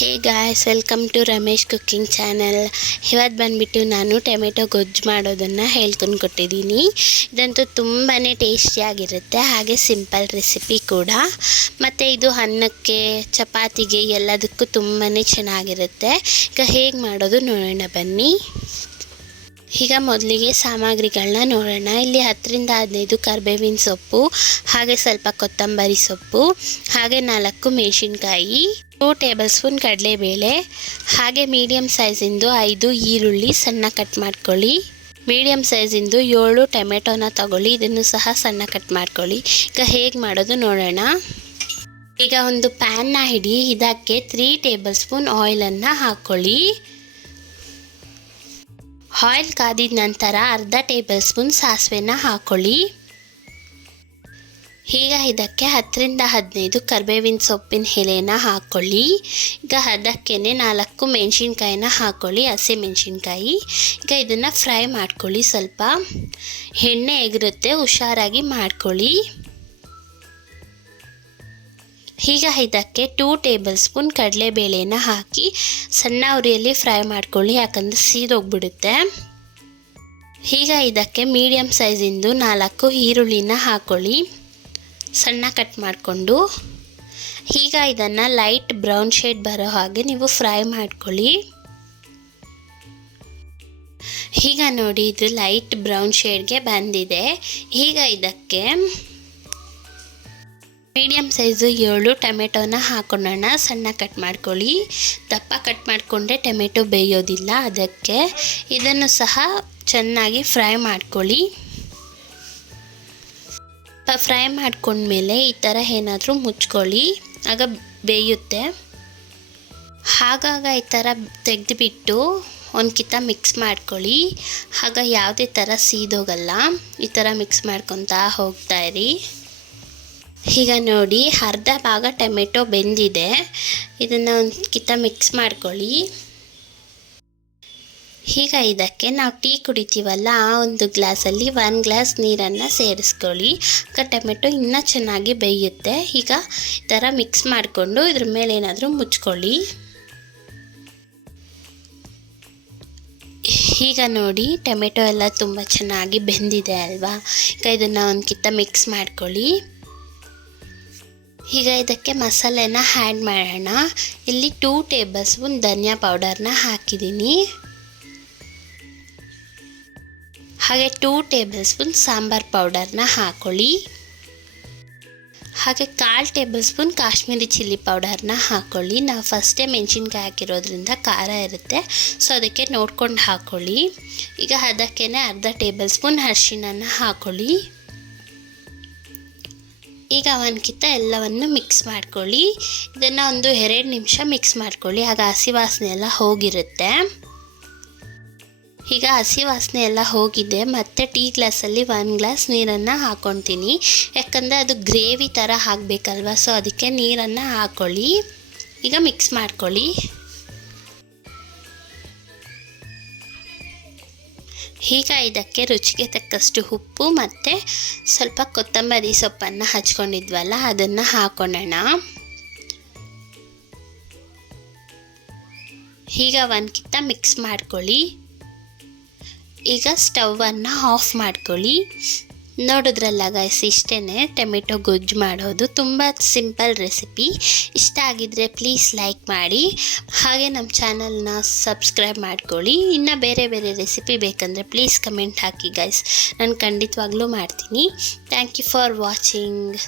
Hey guys, welcome to Ramesh cooking channel. ಇವತ್ತು ಬಂದುಬಿಟ್ಟು ನಾನು ಟೊಮೆಟೊ ಗೊಜ್ಜು ಮಾಡೋದನ್ನು ಹೇಳ್ಕೊಂಡು ಕೊಟ್ಟಿದ್ದೀನಿ. ಇದಂತೂ ತುಂಬಾ ಟೇಸ್ಟಿಯಾಗಿರುತ್ತೆ, ಹಾಗೆ ಸಿಂಪಲ್ ರೆಸಿಪಿ ಕೂಡ. ಮತ್ತು ಇದು ಅನ್ನಕ್ಕೆ, ಚಪಾತಿಗೆ ಎಲ್ಲದಕ್ಕೂ ತುಂಬಾ ಚೆನ್ನಾಗಿರುತ್ತೆ. ಈಗ ಹೇಗೆ ಮಾಡೋದು ನೋಡೋಣ ಬನ್ನಿ. ಈಗ ಮೊದಲಿಗೆ ಸಾಮಗ್ರಿಗಳನ್ನ ನೋಡೋಣ. ಇಲ್ಲಿ 10ರಿಂದ 15 ಕರಿಬೇವಿನ ಸೊಪ್ಪು, ಹಾಗೆ ಸ್ವಲ್ಪ ಕೊತ್ತಂಬರಿ ಸೊಪ್ಪು, ಹಾಗೆ 4 ಮೆಣಸಿನ್ಕಾಯಿ, 2 ಟೇಬಲ್ ಸ್ಪೂನ್ ಕಡಲೆಬೇಳೆ, ಹಾಗೆ ಮೀಡಿಯಮ್ ಸೈಜಿಂದು 5 ಈರುಳ್ಳಿ ಸಣ್ಣ ಕಟ್ ಮಾಡ್ಕೊಳ್ಳಿ. ಮೀಡಿಯಮ್ ಸೈಜಿಂದು 7 ಟೊಮೆಟೊನ ತಗೊಳ್ಳಿ, ಇದನ್ನು ಸಹ ಸಣ್ಣ ಕಟ್ ಮಾಡ್ಕೊಳ್ಳಿ. ಈಗ ಹೇಗೆ ಮಾಡೋದು ನೋಡೋಣ. ಈಗ ಒಂದು ಪ್ಯಾನ್ನ ಹಿಡಿ, ಇದಕ್ಕೆ 3 ಟೇಬಲ್ ಸ್ಪೂನ್ ಆಯಿಲನ್ನು ಹಾಕ್ಕೊಳ್ಳಿ. ಆಯಿಲ್ ಕಾದಿದ ನಂತರ ಅರ್ಧ ಟೇಬಲ್ ಸ್ಪೂನ್ ಸಾಸಿವೆನ ಹಾಕ್ಕೊಳ್ಳಿ. ಈಗ ಇದಕ್ಕೆ 10ರಿಂದ 15 ಕರಿಬೇವಿನ ಸೊಪ್ಪಿನ ಎಲೆನ ಹಾಕ್ಕೊಳ್ಳಿ. ಈಗ ಅದಕ್ಕೆ 4 ಮೆಣಸಿನ್ಕಾಯಿನ ಹಾಕ್ಕೊಳ್ಳಿ, ಹಸಿ ಮೆಣಸಿನ್ಕಾಯಿ. ಈಗ ಇದನ್ನು ಫ್ರೈ ಮಾಡ್ಕೊಳ್ಳಿ. ಸ್ವಲ್ಪ ಎಣ್ಣೆ ಎಗರುತ್ತೆ, ಹುಷಾರಾಗಿ ಮಾಡ್ಕೊಳ್ಳಿ. ಈಗ ಇದಕ್ಕೆ 2 ಟೇಬಲ್ ಸ್ಪೂನ್ ಕಡಲೆಬೇಳೆನ ಹಾಕಿ ಸಣ್ಣ ಉರಿಯಲ್ಲಿ ಫ್ರೈ ಮಾಡ್ಕೊಳ್ಳಿ, ಯಾಕಂದರೆ ಸೀದೋಗ್ಬಿಡುತ್ತೆ. ಈಗ ಇದಕ್ಕೆ ಮೀಡಿಯಮ್ ಸೈಜಿಂದು 4 ಈರುಳ್ಳಿನ ಹಾಕ್ಕೊಳ್ಳಿ, ಸಣ್ಣ ಕಟ್ ಮಾಡಿಕೊಂಡು. ಈಗ ಇದನ್ನು ಲೈಟ್ ಬ್ರೌನ್ ಶೇಡ್ ಬರೋ ಹಾಗೆ ನೀವು ಫ್ರೈ ಮಾಡ್ಕೊಳ್ಳಿ. ಈಗ ನೋಡಿ, ಇದು ಲೈಟ್ ಬ್ರೌನ್ ಶೇಡ್ಗೆ ಬಂದಿದೆ. ಈಗ ಇದಕ್ಕೆ ಮೀಡಿಯಮ್ ಸೈಜು 7 ಟೊಮೆಟೊನ ಹಾಕೊಳ್ಳೋಣ, ಸಣ್ಣ ಕಟ್ ಮಾಡ್ಕೊಳ್ಳಿ. ದಪ್ಪ ಕಟ್ ಮಾಡಿಕೊಂಡ್ರೆ ಟೊಮೆಟೊ ಬೇಯೋದಿಲ್ಲ, ಅದಕ್ಕೆ ಇದನ್ನು ಸಹ ಚೆನ್ನಾಗಿ ಫ್ರೈ ಮಾಡ್ಕೊಳ್ಳಿ. ಫ್ರೈ ಮಾಡ್ಕೊಂಡ್ಮೇಲೆ ಈ ಥರ ಏನಾದರೂ ಮುಚ್ಕೊಳ್ಳಿ, ಆಗ ಬೇಯುತ್ತೆ. ಆಗಾಗ ಈ ಥರ ತೆಗೆದುಬಿಟ್ಟು ಒಂದು ಕಿತ್ತ ಮಿಕ್ಸ್ ಮಾಡ್ಕೊಳ್ಳಿ, ಆಗ ಯಾವುದೇ ಥರ ಸೀದೋಗಲ್ಲ. ಈ ಥರ ಮಿಕ್ಸ್ ಮಾಡ್ಕೊತಾ ಹೋಗ್ತಾಯಿರಿ. ಈಗ ನೋಡಿ, ಅರ್ಧ ಭಾಗ ಟೊಮೆಟೊ ಬೆಂದಿದೆ. ಇದನ್ನು ಒಂದು ಕಿತ್ತ ಮಿಕ್ಸ್ ಮಾಡ್ಕೊಳ್ಳಿ. ಈಗ ಇದಕ್ಕೆ ನಾವು ಟೀ ಕುಡಿತೀವಲ್ಲ, ಆ ಒಂದು ಗ್ಲಾಸಲ್ಲಿ 1 ಗ್ಲಾಸ್ ನೀರನ್ನು ಸೇರಿಸ್ಕೊಳ್ಳಿ. ಆಗ ಟೊಮೆಟೊ ಇನ್ನೂ ಚೆನ್ನಾಗಿ ಬೇಯುತ್ತೆ. ಈಗ ಈ ಥರ ಮಿಕ್ಸ್ ಮಾಡಿಕೊಂಡು ಇದ್ರ ಮೇಲೆ ಏನಾದರೂ ಮುಚ್ಕೊಳ್ಳಿ. ಈಗ ನೋಡಿ, ಟೊಮೆಟೊ ಎಲ್ಲ ತುಂಬ ಚೆನ್ನಾಗಿ ಬೆಂದಿದೆ ಅಲ್ವಾ. ಈಗ ಇದನ್ನು ಒಂದು ಕಿತ್ತ ಮಿಕ್ಸ್ ಮಾಡ್ಕೊಳ್ಳಿ. ಈಗ ಇದಕ್ಕೆ ಮಸಾಲೆನ ಆ್ಯಡ್ ಮಾಡೋಣ. ಇಲ್ಲಿ 2 ಟೇಬಲ್ ಸ್ಪೂನ್ ಧನಿಯಾ ಪೌಡರ್ನ ಹಾಕಿದ್ದೀನಿ, ಹಾಗೆ 2 ಟೇಬಲ್ ಸ್ಪೂನ್ ಸಾಂಬಾರ್ ಪೌಡರ್ನ ಹಾಕ್ಕೊಳ್ಳಿ. ಹಾಗೆ 1/4 ಟೇಬಲ್ ಸ್ಪೂನ್ ಕಾಶ್ಮೀರಿ ಚಿಲ್ಲಿ ಪೌಡರ್ನ ಹಾಕ್ಕೊಳ್ಳಿ. ನಾವು ಫಸ್ಟೇ ಮೆಣಸಿನ್ಕಾಯಿ ಹಾಕಿರೋದ್ರಿಂದ ಖಾರ ಇರುತ್ತೆ, ಸೊ ಅದಕ್ಕೆ ನೋಡ್ಕೊಂಡು ಹಾಕ್ಕೊಳ್ಳಿ. ಈಗ ಅದಕ್ಕೇ ಅರ್ಧ ಟೇಬಲ್ ಸ್ಪೂನ್ ಅರಿಶಿಣನ ಹಾಕ್ಕೊಳ್ಳಿ. ಈಗ ಒಂದು ಕಿತ್ತ ಎಲ್ಲವನ್ನು ಮಿಕ್ಸ್ ಮಾಡ್ಕೊಳ್ಳಿ. ಇದನ್ನು ಒಂದು 2 ನಿಮಿಷ ಮಿಕ್ಸ್ ಮಾಡ್ಕೊಳ್ಳಿ, ಆಗ ಹಸಿ ವಾಸನೆ ಎಲ್ಲ ಹೋಗಿರುತ್ತೆ. ಈಗ ಹಸಿ ವಾಸನೆ ಎಲ್ಲ ಹೋಗಿದೆ. ಮತ್ತು ಟೀ ಗ್ಲಾಸಲ್ಲಿ 1 ಗ್ಲಾಸ್ ನೀರನ್ನು ಹಾಕ್ಕೊತೀನಿ, ಯಾಕಂದರೆ ಅದು ಗ್ರೇವಿ ಥರ ಹಾಕಬೇಕಲ್ವ, ಸೊ ಅದಕ್ಕೆ ನೀರನ್ನು ಹಾಕ್ಕೊಳ್ಳಿ. ಈಗ ಮಿಕ್ಸ್ ಮಾಡ್ಕೊಳ್ಳಿ. ಈಗ ಇದಕ್ಕೆ ರುಚಿಗೆ ತಕ್ಕಷ್ಟು ಉಪ್ಪು ಮತ್ತು ಸ್ವಲ್ಪ ಕೊತ್ತಂಬರಿ ಸೊಪ್ಪನ್ನು ಹಚ್ಕೊಂಡಿದ್ವಲ್ಲ, ಅದನ್ನು ಹಾಕೊಳ್ಳೋಣ. ಈಗ ಒಂದು ಕಿತ್ತ ಮಿಕ್ಸ್ ಮಾಡ್ಕೊಳ್ಳಿ. ಈಗ ಸ್ಟವನ್ನು ಆಫ್ ಮಾಡ್ಕೊಳ್ಳಿ. ನೋಡಿದ್ರಲ್ಲ ಗೈಸ್, ಇಷ್ಟೇ ಟೊಮೆಟೊ ಗೊಜ್ಜು ಮಾಡೋದು. ತುಂಬ ಸಿಂಪಲ್ ರೆಸಿಪಿ. ಇಷ್ಟ ಆಗಿದ್ದರೆ ಪ್ಲೀಸ್ ಲೈಕ್ ಮಾಡಿ, ಹಾಗೆ ನಮ್ಮ ಚಾನಲ್ನ ಸಬ್ಸ್ಕ್ರೈಬ್ ಮಾಡ್ಕೊಳ್ಳಿ. ಇನ್ನು ಬೇರೆ ಬೇರೆ ರೆಸಿಪಿ ಬೇಕಂದರೆ ಪ್ಲೀಸ್ ಕಮೆಂಟ್ ಹಾಕಿ ಗೈಸ್, ನಾನು ಖಂಡಿತವಾಗ್ಲೂ ಮಾಡ್ತೀನಿ. Thank you for watching.